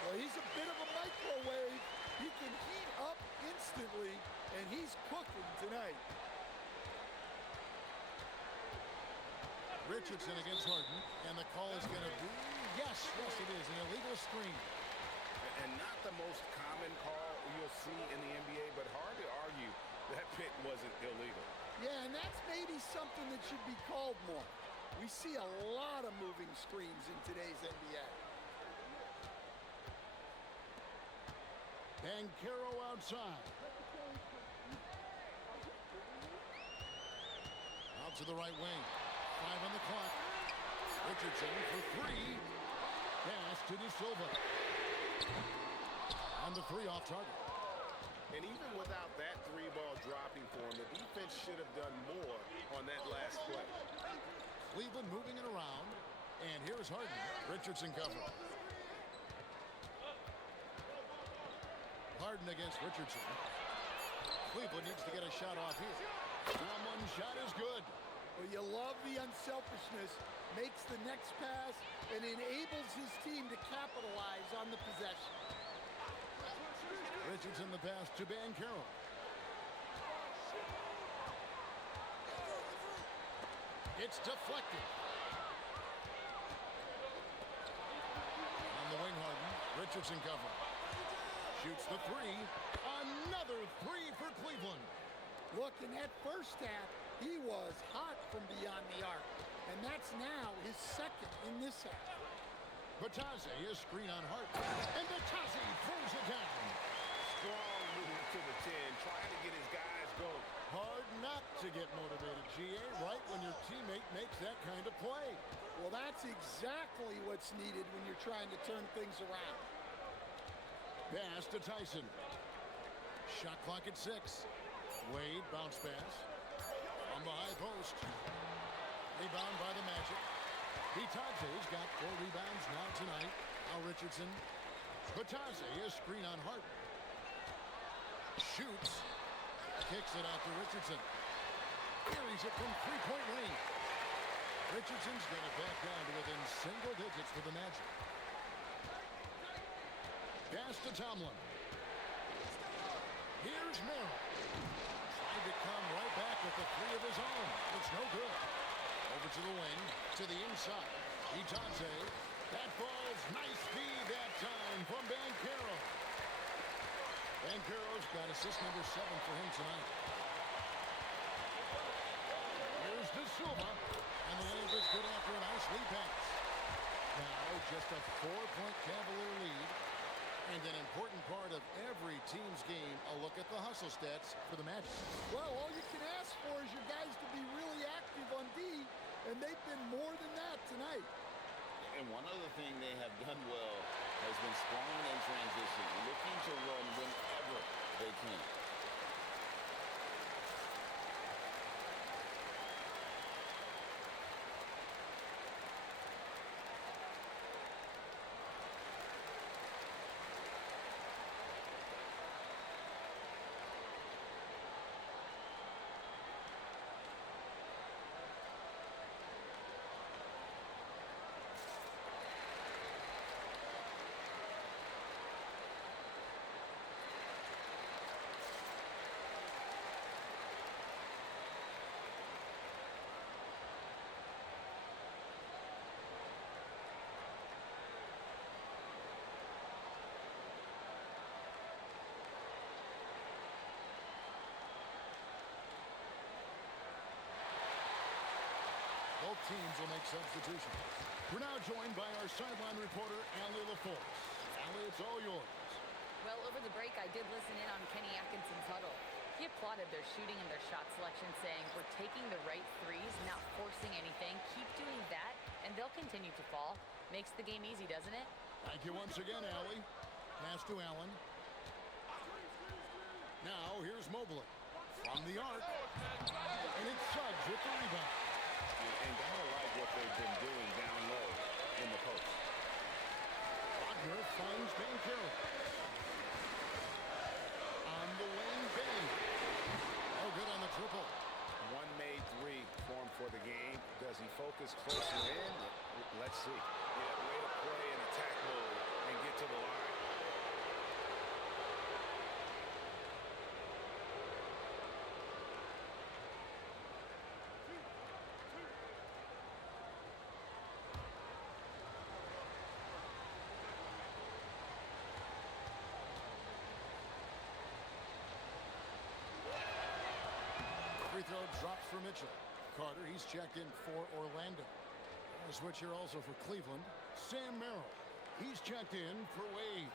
Well, he's a bit of a microwave. He can heat up instantly, and he's cooking tonight. Richardson against Harden, and the call is going to be, yes, it is, an illegal screen. And not the most common call you'll see in the NBA, but hard to argue that pick wasn't illegal. Yeah, and that's maybe something that should be called more. We see a lot of moving screens in today's NBA. Banchero outside. Out to the right wing. 5 on the clock. Richardson for 3. Pass to De Silva. On the 3 off target. And even without that 3-ball dropping for him, the defense should have done more on that last play. Cleveland moving it around. And here's Harden. Richardson cover. Harden against Richardson. Cleveland needs to get a shot off here. Someone's shot is good. Well, you love the unselfishness. Makes the next pass and enables his team to capitalize on the possession. Richardson the pass to Banchero. It's deflected. On the wing, Harden. Richardson cover. Shoots the 3. Another 3 for Cleveland. Look, in that first half, he was hot from beyond the arc. And that's now his second in this half. Batase is screen on Harden. And Batase throws it down. Strong move to the 10, trying to get his guys going. Hard not to get motivated, GA, right when your teammate makes that kind of play. Well, that's exactly what's needed when you're trying to turn things around. Pass to Tyson. Shot clock at 6. Wade, bounce pass. On the high post. Rebound by the Magic. Batase's got 4 rebounds now tonight. Now Richardson. Batase is screen on Harden. Shoots. Kicks it out to Richardson. Carries it from 3-point range. Richardson's going to back down to within single digits for the Magic. Pass to Tomlin. Here's Merrill. Trying to come right back with the 3 of his own. It's no good. Over to the wing, to the inside. Itadze. That falls. Nice feed that time from Banchero. Banchero's got assist number 7 for him tonight. Here's De Silva. And the layup is good after a nice lead pass. Now just a 4-point Cavalier lead. And an important part of every team's game, a look at the hustle stats for the Magic. Well, all you can ask for is your guys to be really active on D, and they've been more than that tonight. And one other thing they have done well has been strong in transition, looking to run whenever they can. teams will make substitutions. We're now joined by our sideline reporter, Allie LaForce. Allie, it's all yours. Well, over the break, I did listen in on Kenny Atkinson's huddle. He applauded their shooting and their shot selection, saying, "We're taking the right threes, not forcing anything. Keep doing that, and they'll continue to fall." Makes the game easy, doesn't it? Thank you once again, Allie. Pass to Allen. Now, here's Mobley. From the arc. And it's Suggs with the rebound. And gotta like what they've been doing down low in the post. Wagner finds Banchero. On the wing, Bang. Oh, good on the triple. One made three formed for the game. Does he focus closer in? Let's see. Yeah, way to play in attack mode and get to the line. Free throw drops for Mitchell. Carter, he's checked in for Orlando. A switch here also for Cleveland. Sam Merrill, he's checked in for Wade.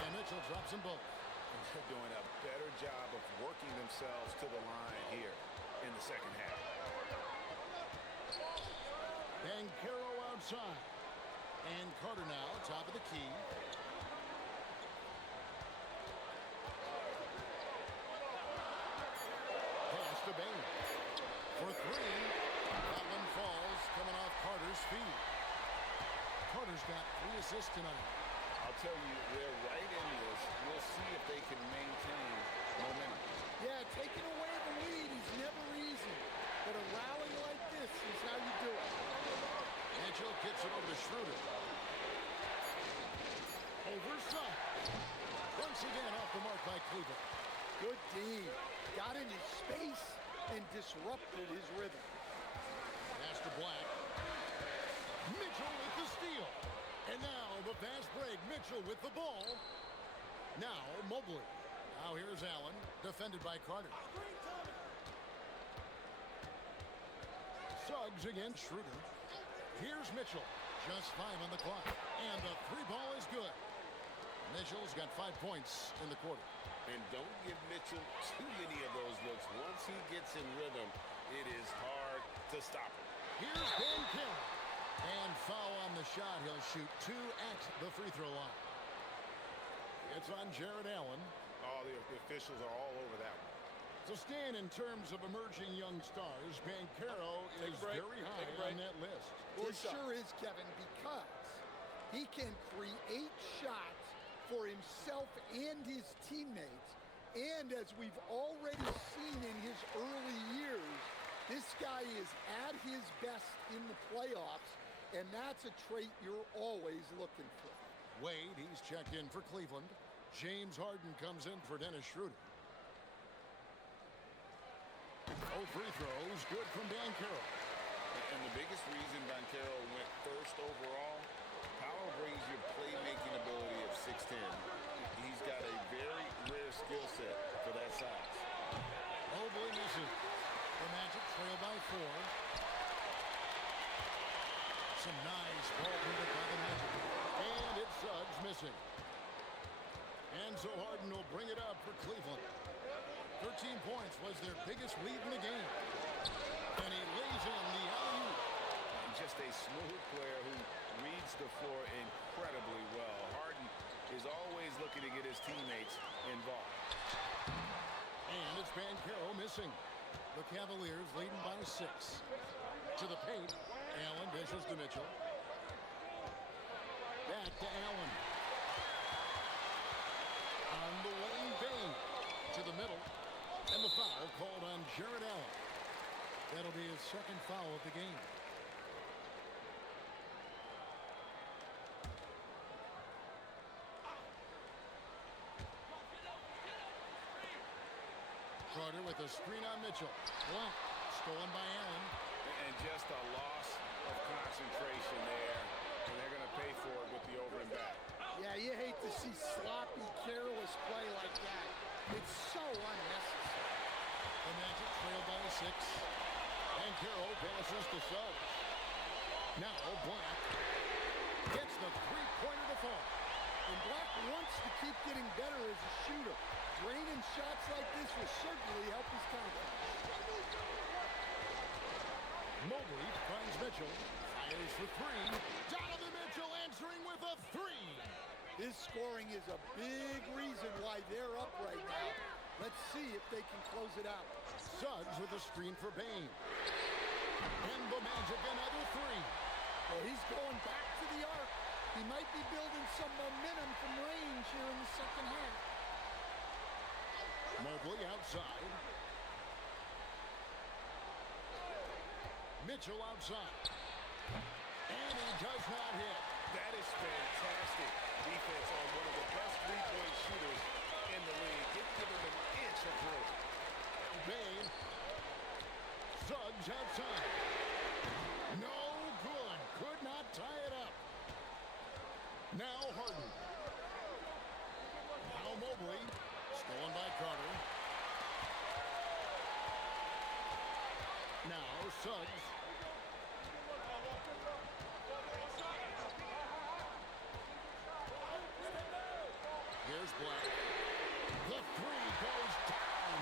And Mitchell drops them both. They're doing a better job of working themselves to the line here in the second half. Banchero outside. And Carter now, top of the key. Pass to Bain. For three. That one falls, coming off Carter's feet. Carter's got 3 assists tonight. I'll tell you, they're right in this. We'll see if they can maintain momentum. Yeah, taking away the lead is never easy. But a rally like this is how you do it. Mitchell gets it over to Schroeder. Over Suggs. Once again off the mark by Cleveland. Good D. Got in his space and disrupted his rhythm. Pass to Black. Mitchell with the steal. And now the fast break. Mitchell with the ball. Now Mobley. Now here's Allen. Defended by Carter. Suggs against Schroeder. Here's Mitchell. Just 5 on the clock. And the 3 ball is good. Mitchell's got 5 points in the quarter. And don't give Mitchell too many of those looks. Once he gets in rhythm, it is hard to stop him. Here's Banchero. And foul on the shot. He'll shoot 2 at the free throw line. It's on Jared Allen. Oh, the officials are all over that one. So Stan, in terms of emerging young stars, Banchero is very high on that list. It sure is, Kevin, because he can create shots for himself and his teammates. And as we've already seen in his early years, this guy is at his best in the playoffs, and that's a trait you're always looking for. Wade, he's checked in for Cleveland. James Harden comes in for Dennis Schroeder. Oh, free throws, good from Banchero. And the biggest reason Banchero went first overall, Paolo brings you playmaking ability of 6'10". He's got a very rare skill set for that size. Mobley misses. The Magic trail by 4. Some nice ball movement by the Magic. And it's Suggs missing. And so Harden will bring it up for Cleveland. 13 points was their biggest lead in the game. And he lays in the alley-oop. Just a smooth player who reads the floor incredibly well. Harden is always looking to get his teammates involved. And it's Banchero missing. The Cavaliers leading by 6. To the paint. Allen dishes to Mitchell. Back to Allen. On the lane, Bain. To the middle. And the foul called on Jared Allen. That'll be his second foul of the game. Carter with a screen on Mitchell. Block. Stolen by Allen. And just a loss of concentration there. And they're going to pay for it with the over and back. Yeah, you hate to see sloppy, careless play like that. It's so unnecessary. The Magic trail by 6. Banchero passes to Suggs. Now Black gets the three-pointer to fall. And Black wants to keep getting better as a shooter. Draining shots like this will certainly help his confidence. Mobley finds Mitchell. Fires for 3. Donovan Mitchell answering with a 3. His scoring is a big reason why they're up right now. Let's see if they can close it out. Suggs with a screen for Bane. And the Magic another 3. Well, he's going back to the arc. He might be building some momentum from range here in the second half. Mobley outside. Mitchell outside. And he does not hit. That is fantastic defense on one of the best three-point shooters in the league. Didn't give him an inch of room. Bane. Suggs outside. No good. Could not tie it up. Now Harden. Now Mobley. Stolen by Carter. Now Suggs. Here's Black. The 3 goes down.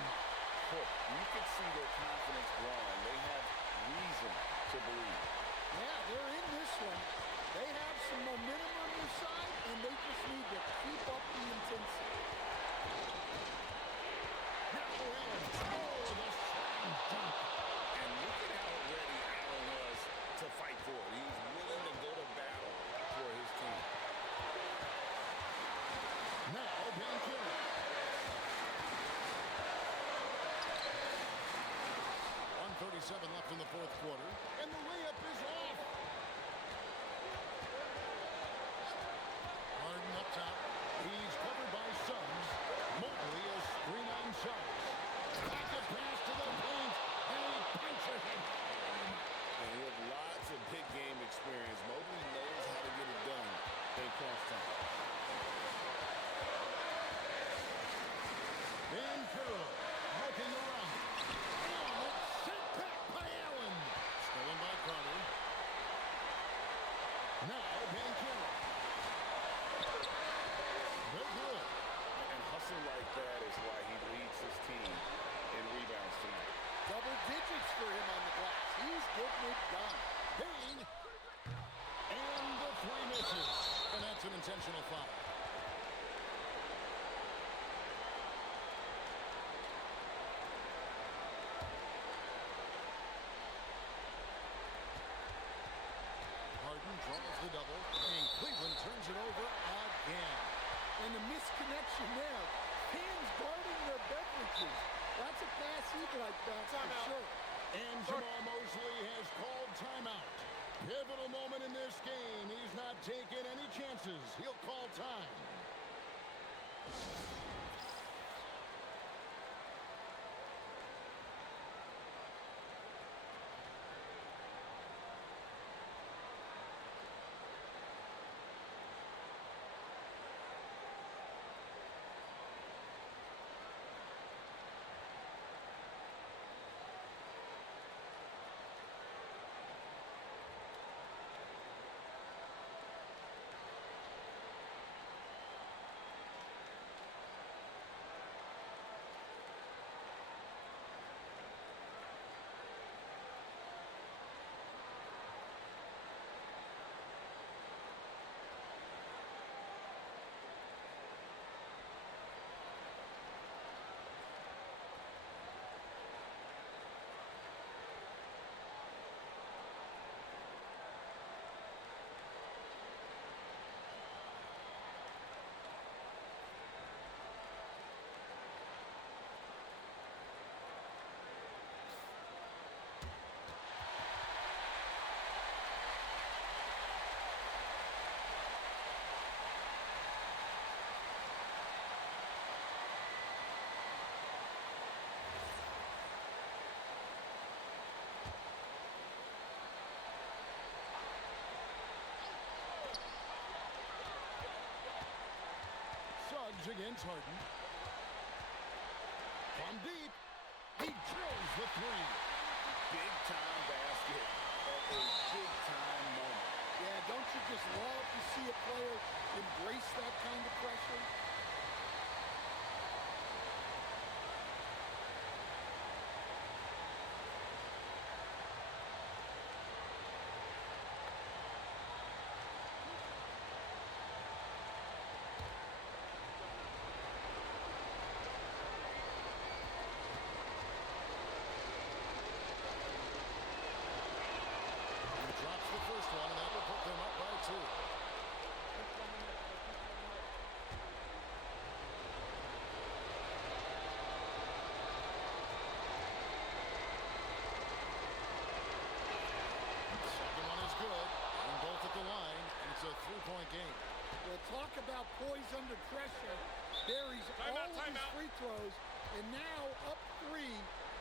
You can see their confidence growing. They have reason to believe. Yeah, they're in this one. They have some momentum on their side, and they just need to keep up the intensity. Now Allen. Oh, the slam dunk. And look at how ready Allen was to fight for it. He's willing to go to battle for his team. Now Banchero. 1:37 left in the fourth quarter, and the layup is off. Harden up top. He's covered by Suggs. Mobley is screen on Suggs. Pocket pass to the paint, and he punches it. And he has lots of big game experience. Mobley knows how to get it done in crunch time. Banchero looking around. And it's sent back by Allen. Stolen by Carter. Now Banchero. No good. And hustle like that is why he leads his team in rebounds tonight. Double digits for him on the glass. He's getting it done. Bane. And the 3 misses. And that's an intentional foul. Harden draws the double, and Cleveland turns it over again. And the misconnection there. Fans guarding their beverages. That's a pass he'd like that for sure. And Jamal Mosley has called timeout. Pivotal moment in this game. He's not taking any chances. He'll call time. against Harden. From deep, he drills the three. Big-time basket at a big-time moment. Yeah, don't you just love to see a player embrace that kind of pressure? Drops the first one, and that will put them up by 2. Second one is good, and both at the line, and it's a 3-point game. Well, talk about poise under pressure. Buries all of his free throws, and now up 3.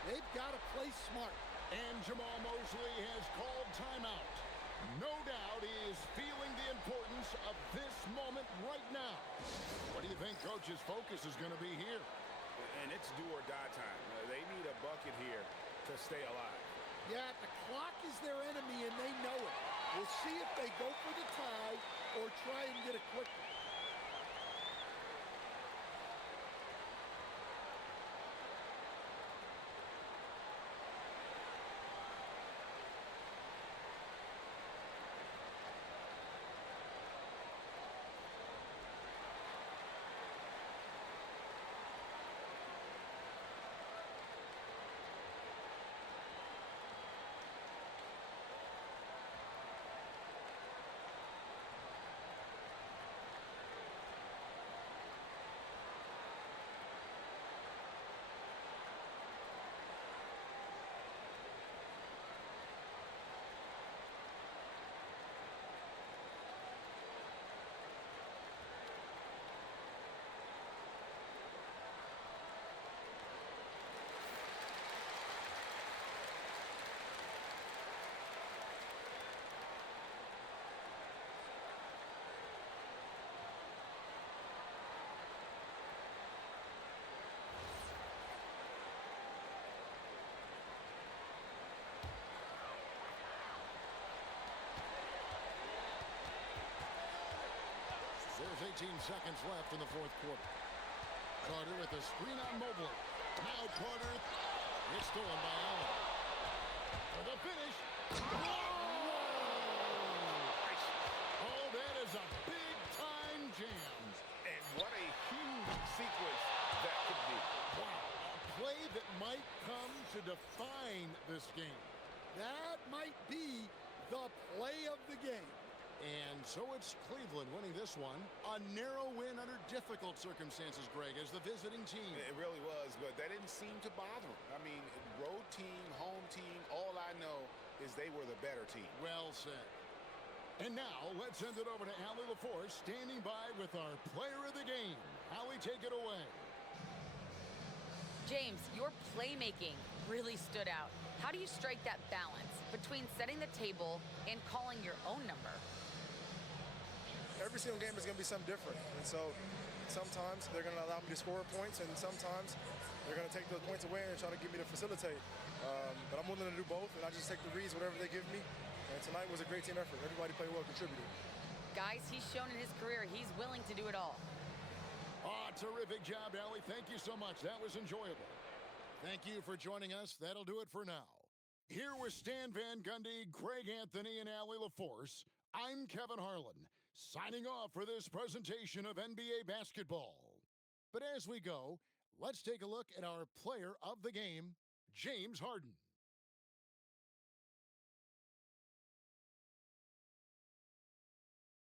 They've got to play smart. And Jamal Mosley has called timeout. No doubt he is feeling the importance of this moment right now. What do you think Coach's focus is going to be here? And it's do or die time. They need a bucket here to stay alive. Yeah, the clock is their enemy, and they know it. We'll see if they go for the tie or try and get a quick one. There's 18 seconds left in the fourth quarter. Carter with a screen on Mobley. Now Carter. It's stolen by Allen. For the finish. Oh, that is a big-time jam. And what a huge sequence that could be. Wow, a play that might come to define this game. That might be the play of the game. And so it's Cleveland winning this one. A narrow win under difficult circumstances, Greg, as the visiting team. It really was, but that didn't seem to bother them. I mean, road team, home team, all I know is they were the better team. Well said. And now let's send it over to Allie LaForce, standing by with our player of the game. Allie, take it away. James, your playmaking really stood out. How do you strike that balance between setting the table and calling your own number? Every single game is going to be something different. And so sometimes they're going to allow me to score points, and sometimes they're going to take those points away and try to get me to facilitate. But I'm willing to do both, and I just take the reads, whatever they give me. And tonight was a great team effort. Everybody played well, contributed. Guys, he's shown in his career he's willing to do it all. Terrific job, Allie. Thank you so much. That was enjoyable. Thank you for joining us. That'll do it for now. Here with Stan Van Gundy, Greg Anthony, and Allie LaForce, I'm Kevin Harlan, signing off for this presentation of NBA basketball. But as we go, let's take a look at our player of the game, James Harden.